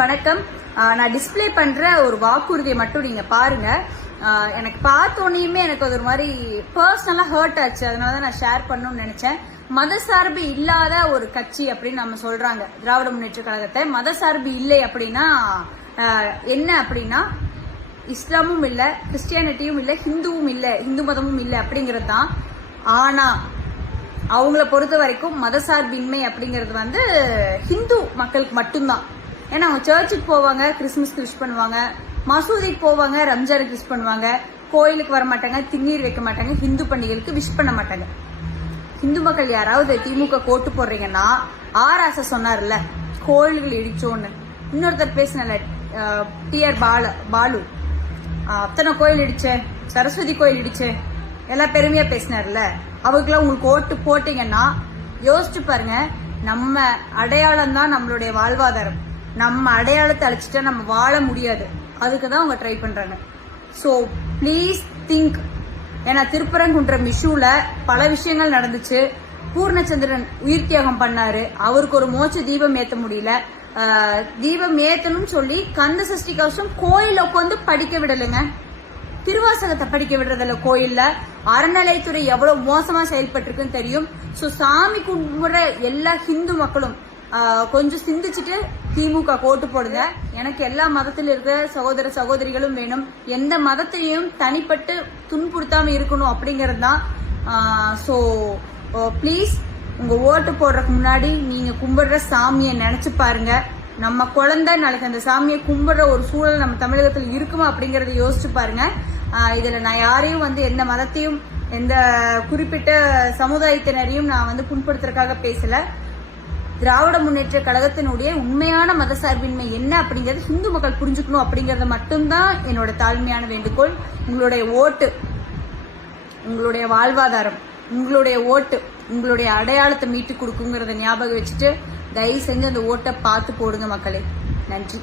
வணக்கம். நான் டிஸ்பிளே பண்ற ஒரு வாக்குறுதியை மட்டும் நீங்க பாருங்க. எனக்கு பார்த்தோன்னே எனக்கு அது ஒரு மாதிரி பர்சனலா ஹர்ட் ஆச்சு. அதனாலதான் நான் ஷேர் பண்ணணும்னு நினைச்சேன். மதசார்பு இல்லாத ஒரு கட்சி அப்படின்னு நம்ம சொல்றாங்க திராவிட முன்னேற்ற கழகத்தை. மதசார்பு இல்லை அப்படின்னா என்ன அப்படின்னா இஸ்லாமும் இல்லை, கிறிஸ்டியானிட்டியும் இல்லை, ஹிந்துவும் இல்லை, இந்து மதமும் இல்லை அப்படிங்கிறது தான். ஆனா அவங்கள பொறுத்த வரைக்கும் மதசார்பின்மை அப்படிங்கிறது ஹிந்து மக்களுக்கு மட்டும்தான். ஏன்னா அவங்க சர்ச்சுக்கு போவாங்க, கிறிஸ்துமஸ்க்கு விஷ் பண்ணுவாங்க, மசூதிக்கு போவாங்க, ரம்ஜானுக்கு விஷ் பண்ணுவாங்க, கோயிலுக்கு வர மாட்டாங்க, திண்ணீர் வைக்க மாட்டாங்க, ஹிந்து பண்டிகைகளுக்கு விஷ் பண்ண மாட்டாங்க. ஹிந்து மக்கள் யாராவது திமுக கோட்டு போடுறீங்கன்னா ஆராச சொன்னார்ல கோயில்கள் இடிச்சோன்னு, இன்னொருத்தர் பேசினல டிஆர் பாலு அத்தனை கோயில் இடிச்ச, சரஸ்வதி கோயில் இடிச்ச எல்லாம் பெருமையா பேசினார்ல, அவருக்குலாம் உங்களுக்கு ஓட்டு போட்டீங்கன்னா யோசிச்சு பாருங்க. நம்ம அடையாளம் தான் நம்மளுடைய வாழ்வாதாரம். நம்ம அடையாளத்தை அழிச்சிட்டா நம்ம வாழ முடியாது. அதுக்கு தான் அவங்க ட்ரை பண்றாங்க. So please think. ஏன்னா திருப்பரங்குன்றம் இஷ்யூல பல விஷயங்கள் நடந்துச்சு. பூர்ணச்சந்திரன் உயிர் தியாகம் பண்ணாரு, அவருக்கு ஒரு மோட்ச தீபம் ஏற்ற முடியல. தீபம் ஏத்தணும்னு சொல்லி கந்த சஷ்டி கவசம் கோயில உட்காந்து படிக்க விடலைங்க. திருவாசகத்தை படிக்க விடுறதில்ல கோயில்ல. அறநிலைத்துறை எவ்வளவு மோசமா செயல்பட்டு இருக்குன்னு தெரியும். சோ சாமி கும்பிடுற எல்லா ஹிந்து மக்களும் கொஞ்சம் சிந்திச்சுட்டு திமுக கோட்டு போடுங்க. எனக்கு எல்லா மதத்தில் இருக்கிற சகோதர சகோதரிகளும் வேணும். எந்த மதத்தையும் தனிப்பட்டு துன்புறுத்தாம இருக்கணும் அப்படிங்கிறது தான். ஸோ ப்ளீஸ் உங்க ஓட்டு போடுறதுக்கு முன்னாடி நீங்க கும்பிடுற சாமியை நினைச்சு பாருங்க. நம்ம குழந்தை நாளைக்கு அந்த சாமியை கும்பிடுற ஒரு சூழல் நம்ம தமிழகத்தில் இருக்குமா அப்படிங்கறத யோசிச்சு பாருங்க. இதுல நான் யாரையும் எந்த மதத்தையும் எந்த குறிப்பிட்ட சமுதாயத்தினரையும் நான் புண்படுத்துறதுக்காக பேசல. திராவிட முன்னேற்ற கழகத்தினுடைய உண்மையான மதசார்பின்மை என்ன அப்படிங்கறது ஹிந்து மக்கள் புரிஞ்சுக்கணும் அப்படிங்கறது மட்டும்தான் என்னோட தாழ்மையான வேண்டுகோள். உங்களுடைய ஓட்டு உங்களுடைய வாழ்வாதாரம், உங்களுடைய ஓட்டு உங்களுடைய அடையாளத்தை மீட்டு கொடுக்குங்கிறத ஞாபகம் வச்சுட்டு தயவு செஞ்சு அந்த ஓட்டை பார்த்து போடுங்க மக்களே. நன்றி.